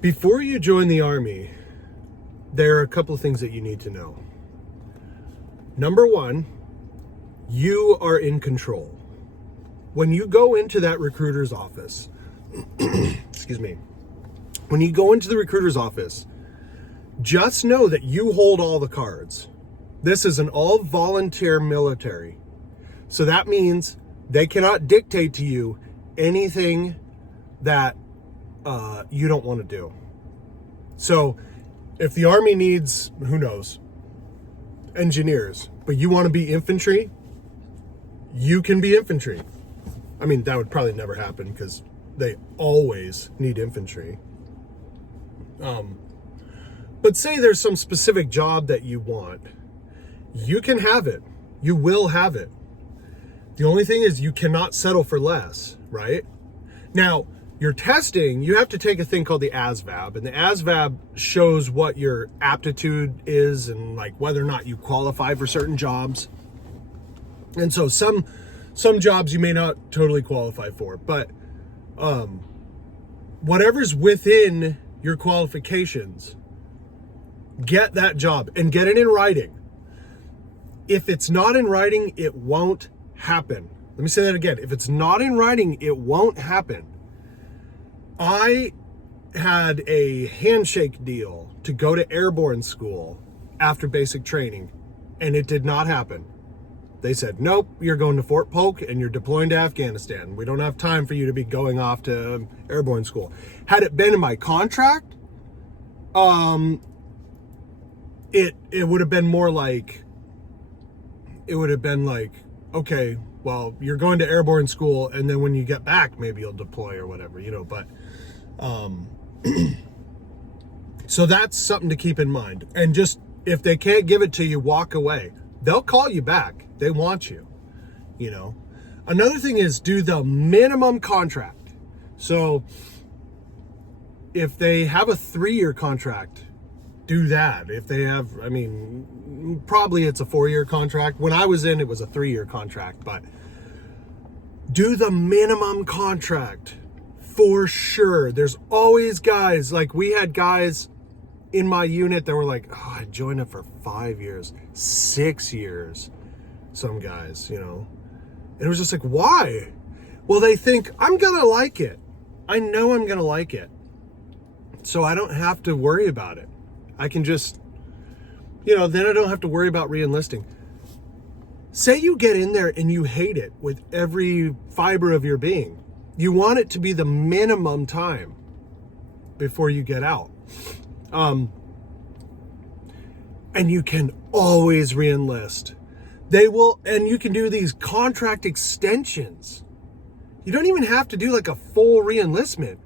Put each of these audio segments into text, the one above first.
Before you join the Army, there are a couple of things that you need to know. Number one, you are in control. When you go into that recruiter's office, excuse me, when you go into the recruiter's office, just know that you hold all the cards. This is an all-volunteer military. So that means they cannot dictate to you anything that you don't want to do. So if the Army needs, who knows, engineers, but you want to be infantry, you can be infantry. I mean, that would probably never happen because they always need infantry. But say there's some specific job that you want, you can have it. You will have it. The only thing is you cannot settle for less, right? Now, your testing, you have to take a thing called the ASVAB, and the ASVAB shows what your aptitude is and like whether or not you qualify for certain jobs. And so some jobs you may not totally qualify for, but whatever's within your qualifications, get that job and get it in writing. If it's not in writing, it won't happen. Let me say that again. If it's not in writing, it won't happen. I had a handshake deal to go to airborne school after basic training, and it did not happen. They said, nope, you're going to Fort Polk and you're deploying to Afghanistan. We don't have time for you to be going off to airborne school. Had it been in my contract, it would have been more like, okay, well, you're going to airborne school, and then when you get back, maybe you'll deploy or whatever, but, so that's something to keep in mind. And just, if they can't give it to you, walk away. They'll call you back. They want you, Another thing is do the minimum contract. So if they have a 3-year contract, do that. If they have, probably it's a 4-year contract. When I was in, it was a 3-year contract, but do the minimum contract for sure. There's always guys, like we had guys in my unit that were like, oh, I joined up for 5 years, 6 years. Some guys, And it was just like, why? Well, they think I'm going to like it. I know I'm going to like it. So I don't have to worry about it. I can just, then I don't have to worry about re-enlisting. Say you get in there and you hate it with every fiber of your being. You want it to be the minimum time before you get out. And you can always re-enlist. They will, and you can do these contract extensions. You don't even have to do like a full re-enlistment.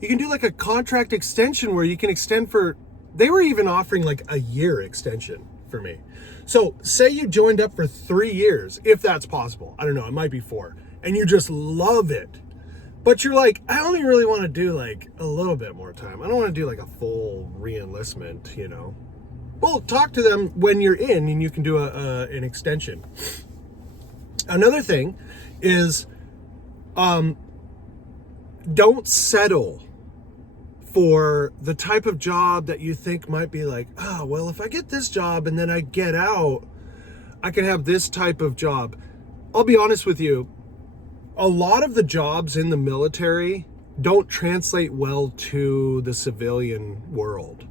You can do like a contract extension where you can extend for, they were even offering like a year extension for me. So say you joined up for 3 years, if that's possible. I don't know, it might be 4. And you just love it. But you're like, I only really want to do like a little bit more time. I don't want to do like a full re-enlistment, Well, talk to them when you're in and you can do an extension. Another thing is, don't settle for the type of job that you think might be like, oh, well, if I get this job and then I get out, I can have this type of job. I'll be honest with you. A lot of the jobs in the military don't translate well to the civilian world.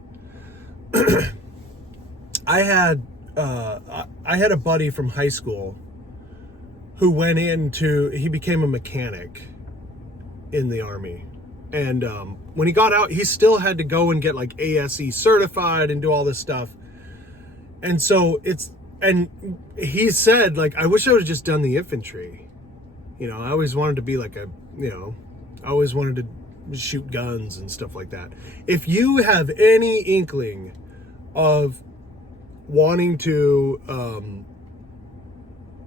I had a buddy from high school who he became a mechanic in the Army. And when he got out, he still had to go and get like ASE certified and do all this stuff. And so he said, like, I wish I would have just done the infantry. I always wanted to be like I always wanted to shoot guns and stuff like that. If you have any inkling of wanting to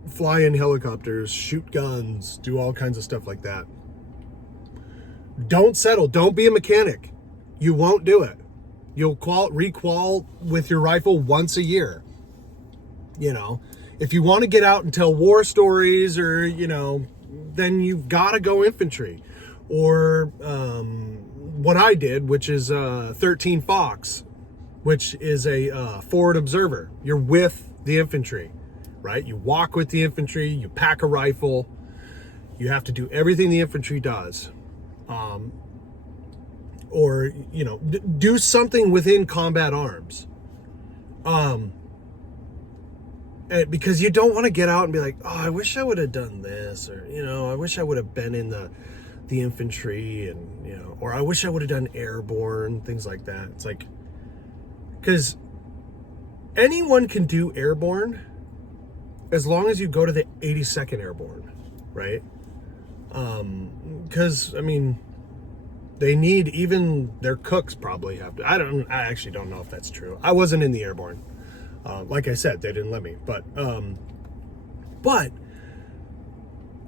fly in helicopters, shoot guns, do all kinds of stuff like that, don't settle. Don't be a mechanic. You won't do it. You'll re-qual with your rifle once a year. If you want to get out and tell war stories or, then you've got to go infantry or what I did, which is 13 Fox, which is a forward observer. You're with the infantry, right? You walk with the infantry, you pack a rifle, you have to do everything the infantry does. Or, you know, do something within combat arms. Because you don't want to get out and be like, oh, I wish I would have done this, or, you know, I wish I would have been in the infantry, and, you know, or I wish I would have done airborne, things like that. It's like, because anyone can do airborne as long as you go to the 82nd Airborne, right? Because, I mean, they need, even their cooks probably have to. I actually don't know if that's true. I wasn't in the airborne. Like I said, they didn't let me. But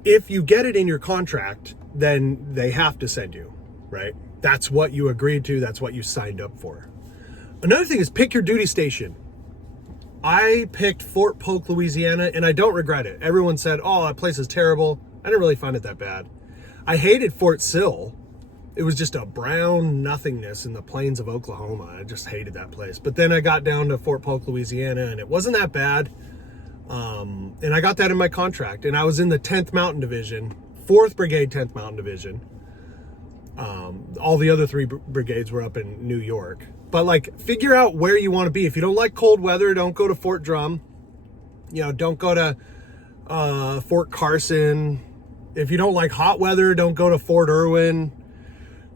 if you get it in your contract, then they have to send you, right? That's what you agreed to. That's what you signed up for. Another thing is pick your duty station. I picked Fort Polk, Louisiana, and I don't regret it. Everyone said, oh, that place is terrible. I didn't really find it that bad. I hated Fort Sill. It was just a brown nothingness in the plains of Oklahoma. I just hated that place. But then I got down to Fort Polk, Louisiana, and it wasn't that bad. And I got that in my contract. And I was in the 10th Mountain Division, 4th Brigade, 10th Mountain Division. All the other 3 brigades were up in New York. But, like, figure out where you want to be. If you don't like cold weather, don't go to Fort Drum. You know, don't go to Fort Carson. If you don't like hot weather, don't go to Fort Irwin.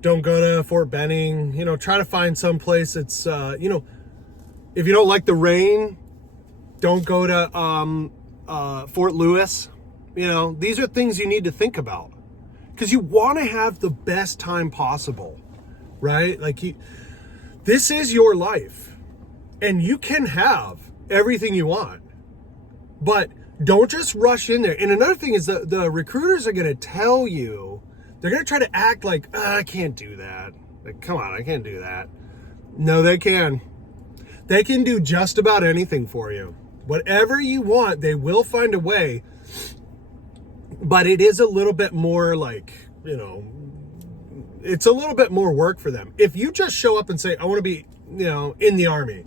Don't go to Fort Benning. You know, try to find some place that's, you know, if you don't like the rain, don't go to Fort Lewis. You know, these are things you need to think about, because you want to have the best time possible, right? Like, this is your life, and you can have everything you want, but don't just rush in there. And another thing is the recruiters are going to tell you, they're going to try to act like, I can't do that. Like, come on, I can't do that. No, they can. They can do just about anything for you. Whatever you want, they will find a way. But it is a little bit more like, you know, it's a little bit more work for them. If you just show up and say, I want to be, you know, in the Army.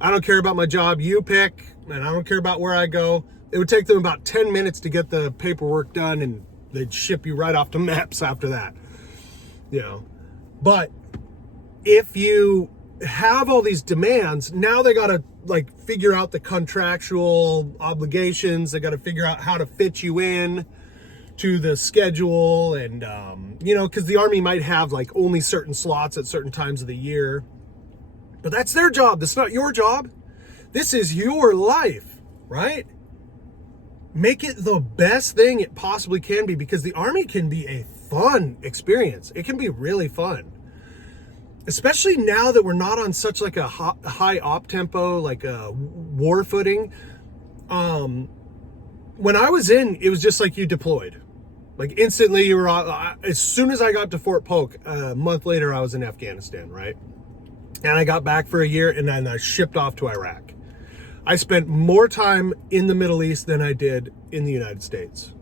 I don't care about my job, you pick, and I don't care about where I go. It would take them about 10 minutes to get the paperwork done, and they'd ship you right off to MEPS after that, you know. But if you have all these demands, now they got to, like, figure out the contractual obligations. They got to figure out how to fit you in to the schedule, and, you know, because the Army might have, like, only certain slots at certain times of the year. But that's their job. That's not your job. This is your life, right? Make it the best thing it possibly can be, because the Army can be a fun experience. It can be really fun, especially now that we're not on such like a high op tempo, like a war footing. When I was in, it was just like you deployed, like instantly you were as soon as I got to Fort Polk, a month later, I was in Afghanistan, right? And I got back for a year, and then I shipped off to Iraq. I spent more time in the Middle East than I did in the United States.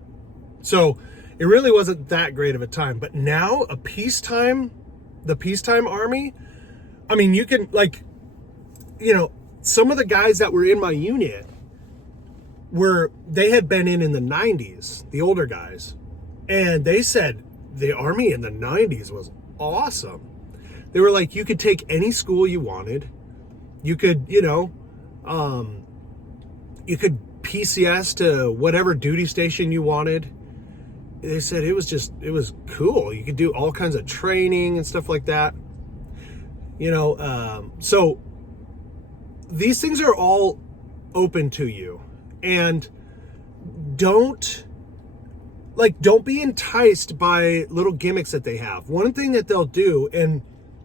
So it really wasn't that great of a time. But now, the peacetime Army, I mean, you can, like, you know, some of the guys that were in my unit they had been in the 90s, the older guys. And they said the Army in the 90s was awesome. They were like, you could take any school you wanted. You could, you know, you could PCS to whatever duty station you wanted. They said it was cool. You could do all kinds of training and stuff like that. You know, so these things are all open to you. And don't be enticed by little gimmicks that they have. One thing that they'll do, and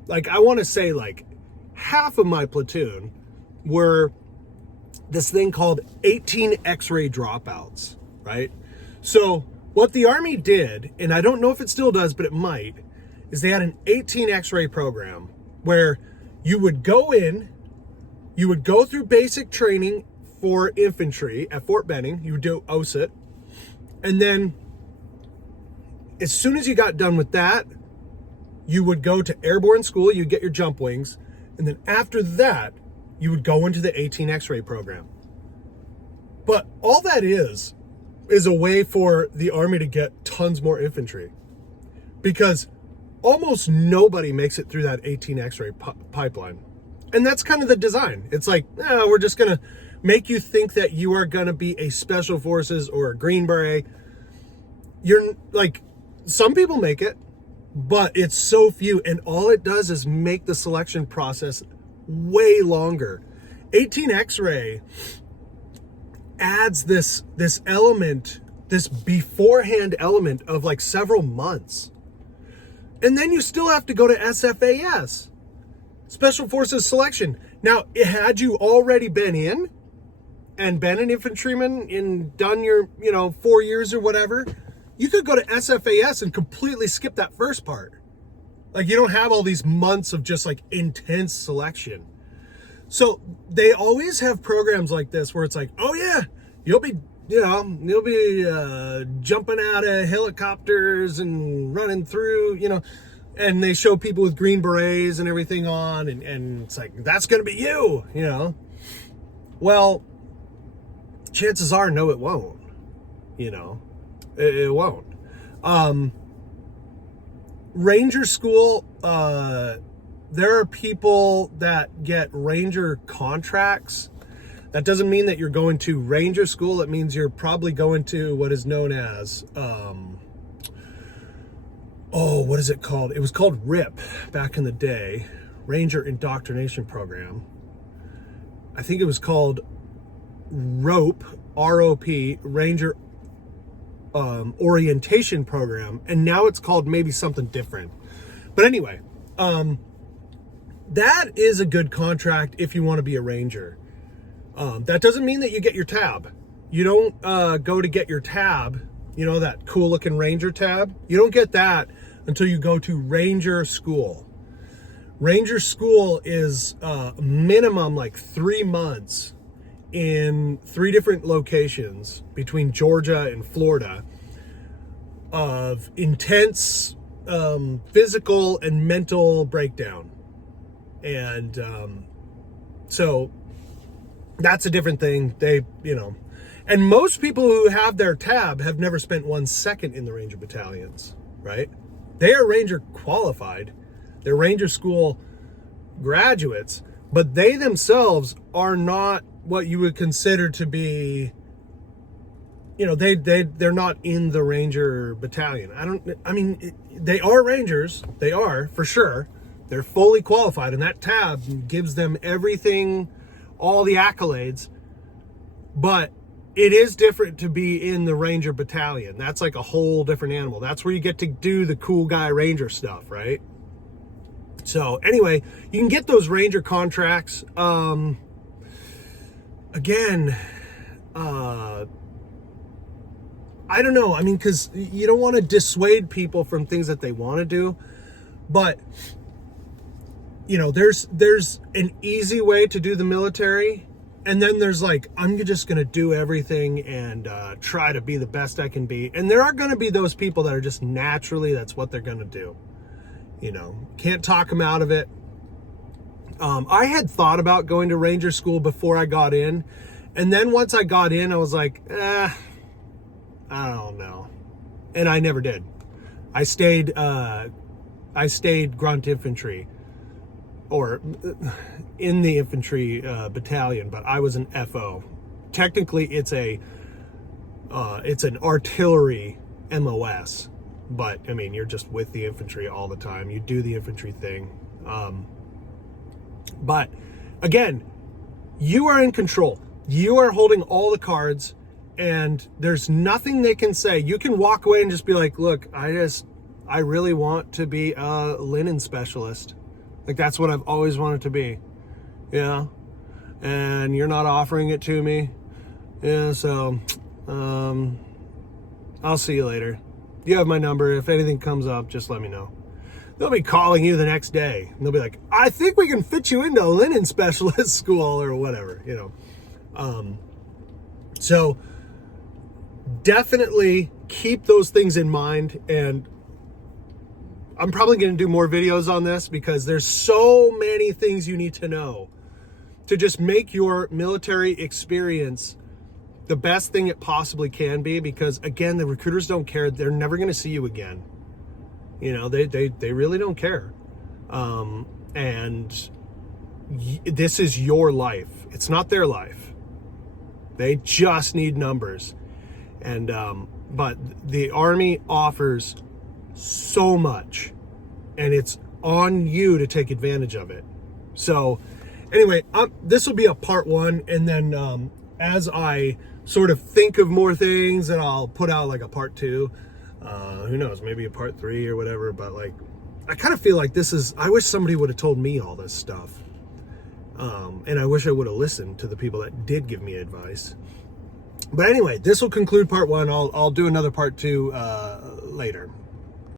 like, I want to say like half of my platoon were this thing called 18 X-ray dropouts, right? So what the Army did, and I don't know if it still does, but it might, is they had an 18 X-ray program where you would go in, you would go through basic training for infantry at Fort Benning, you would do OSIT, and then as soon as you got done with that, you would go to airborne school, you'd get your jump wings, and then after that, you would go into the 18 X-ray program. But all that is a way for the Army to get tons more infantry, because almost nobody makes it through that 18 X-ray pipeline. And that's kind of the design. It's like, we're just going to make you think that you are going to be a special forces or a Green Beret. You're like, some people make it, but it's so few. And all it does is make the selection process way longer. 18 X-ray adds this element, this beforehand element of like several months. And then you still have to go to SFAS, Special Forces Selection. Now, had you already been in and been an infantryman and done your, 4 years or whatever, you could go to SFAS and completely skip that first part. Like, you don't have all these months of just like intense selection. So they always have programs like this where it's like, oh yeah, you'll be jumping out of helicopters and running through, and they show people with Green Berets and everything on, and it's like, that's going to be you, Well, chances are, no, it won't, it won't. Ranger school, there are people that get Ranger contracts. That doesn't mean that you're going to Ranger school. It means you're probably going to what is known as, what is it called? It was called RIP back in the day, Ranger Indoctrination Program. I think it was called ROPE, R-O-P, Ranger Orientation Program. And now it's called maybe something different. But anyway, that is a good contract if you want to be a Ranger. That doesn't mean that you get your tab. You don't go to get your tab, that cool looking Ranger tab. You don't get that until you go to Ranger school. Ranger school is minimum like 3 months in 3 different locations between Georgia and Florida of intense physical and mental breakdown. And so that's a different thing. And most people who have their tab have never spent 1 second in the Ranger battalions, right? They are Ranger qualified. They're Ranger school graduates, but they themselves are not what you would consider to be, they're not in the Ranger battalion. They are Rangers. They are, for sure. They're fully qualified, and that tab gives them everything, all the accolades, but it is different to be in the Ranger battalion. That's like a whole different animal. That's where you get to do the cool guy Ranger stuff, right? So anyway, you can get those Ranger contracts. Again, I don't know. Because you don't want to dissuade people from things that they want to do, but there's an easy way to do the military. And then there's like, I'm just going to do everything and try to be the best I can be. And there are going to be those people that are just naturally, that's what they're going to do. Can't talk them out of it. I had thought about going to Ranger school before I got in. And then once I got in, I was like, I don't know. And I never did. I stayed grunt infantry, or in the infantry battalion, but I was an FO. Technically, it's an artillery MOS, but you're just with the infantry all the time. You do the infantry thing. But again, you are in control. You are holding all the cards, and there's nothing they can say. You can walk away and just be like, look, I really want to be a linen specialist. Like, that's what I've always wanted to be. Yeah. And you're not offering it to me. Yeah. So, I'll see you later. You have my number. If anything comes up, just let me know. They'll be calling you the next day. And they'll be like, I think we can fit you into a linen specialist school or whatever, So definitely keep those things in mind. And I'm probably going to do more videos on this because there's so many things you need to know to just make your military experience the best thing it possibly can be. Because again, the recruiters don't care. They're never going to see you again. You know, they really don't care. And this is your life. It's not their life. They just need numbers. And, but the Army offers so much, and it's on you to take advantage of it. So anyway, this will be a part 1. And then, as I sort of think of more things, then I'll put out like a part 2. Who knows, maybe a part 3 or whatever. But like, I kind of feel like I wish somebody would have told me all this stuff. And I wish I would have listened to the people that did give me advice. But anyway, this will conclude part 1. I'll do another part 2 later.